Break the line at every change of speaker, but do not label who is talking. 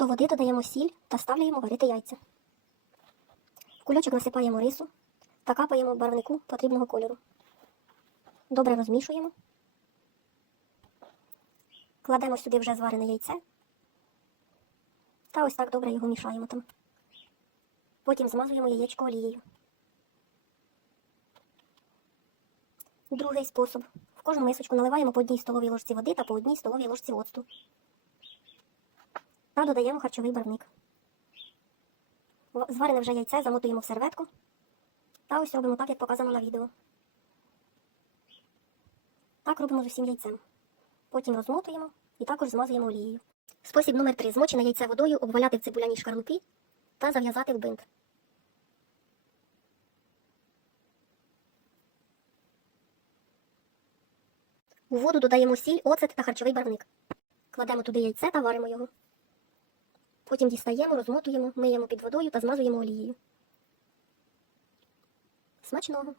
До води додаємо сіль та ставляємо варити яйця. В кульочок насипаємо рису та капаємо барвнику потрібного кольору. Добре розмішуємо. Кладемо сюди вже зварене яйце. Та ось так добре його мішаємо там. Потім змазуємо яєчко олією. Другий спосіб. В кожну мисочку наливаємо по одній столовій ложці води та по одній столовій ложці оцту. Та додаємо харчовий барвник. Зварене вже яйце замотуємо в серветку. Та ось робимо так, як показано на відео. Так робимо з усім яйцем. Потім розмотуємо і також змазуємо олією. Спосіб номер 3. Змочене яйце водою обваляти в цибуляній шкарлупі та зав'язати в бинт. У воду додаємо сіль, оцет та харчовий барвник. Кладемо туди яйце та варимо його. Потім дістаємо, розмотуємо, миємо під водою та змазуємо олією. Смачного!